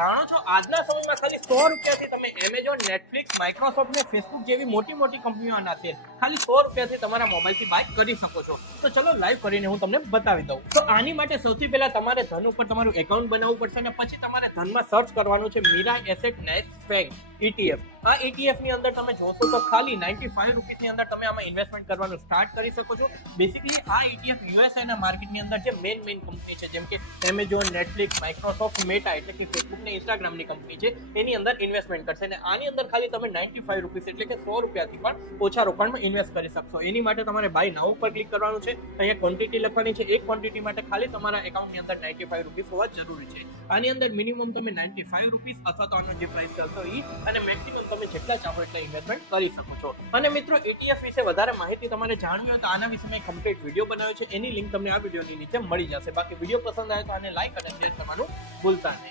જાણો છો આજના સમયમાં ખાલી 100 રૂપિયાથી તમે એમેઝોન, નેટફ્લિક્સ, માઇક્રોસોફ્ટ ને ફેસબુક જેવી મોટી મોટી કંપનીઓના શેર ખાલી 100 રૂપિયાથી તમારા મોબાઈલથી બાય કરી શકો છો. તો ચલો લાઈવ કરીને હું તમને બતાવી દઉં. તો આની માટે સૌથી પહેલા તમારે ધન ઉપર તમારું એકાઉન્ટ બનાવવું પડશે અને પછી તમારે ધનમાં સર્ચ કરવાનું છે Mirae Asset next FANG ETF. આ ETF ની અંદર તમે જોશો તો ખાલી 95 રૂપીસની અંદર તમે આમાં ઇન્વેસ્ટમેન્ટ કરવાનું સ્ટાર્ટ કરી શકો છો. બેસિકલી આ ETF USA ના માર્કેટની અંદર જે મેઇન કંપની છે જેમ કે એમેઝોન, નેટફ્લિક્સ, માઇક્રોસોફ્ટ, મેટા એટલે કે ફેસબુક ને ઇન્સ્ટાગ્રામની કંપની છે એની અંદર ઇન્વેસ્ટમેન્ટ કરશે અને આની અંદર ખાલી તમે 95 રૂપીસ એટલે કે 100 રૂપિયાથી પણ ઓછા રોકાણમાં ઇન્વેસ્ટ કરી શકશો. એની માટે તમારે બાય નાઉ પર ક્લિક કરવાનું છે. અહીંયા ક્વોન્ટિટી લખવાની છે. એક ક્વોન્ટિટી માટે ખાલી તમારા એકાઉન્ટની અંદર 95 રૂપીસ હોવા જરૂરી છે. આની અંદર મિનિમમ તમે 95 રૂપીસ અથવા તો આનો જે પ્રાઇસ ચાલતો હોય અને મેક્સિમમ તમે જેટલા ચાહો એટલા ઇન્વેસ્ટમેન્ટ કરી શકો છો. અને મિત્રો ETF વિશે વધારે માહિતી તમારે જાણવી હોય તો આના વિશે મેં કમ્પ્લીટ વિડીયો બનાવ્યો છે. એની લિંક તમને આ વિડીયોની નીચે મળી જશે. બાકી વિડીયો પસંદ આવે તો આને લાઈક અને શેર કરવાનું ભૂલતા નહીં.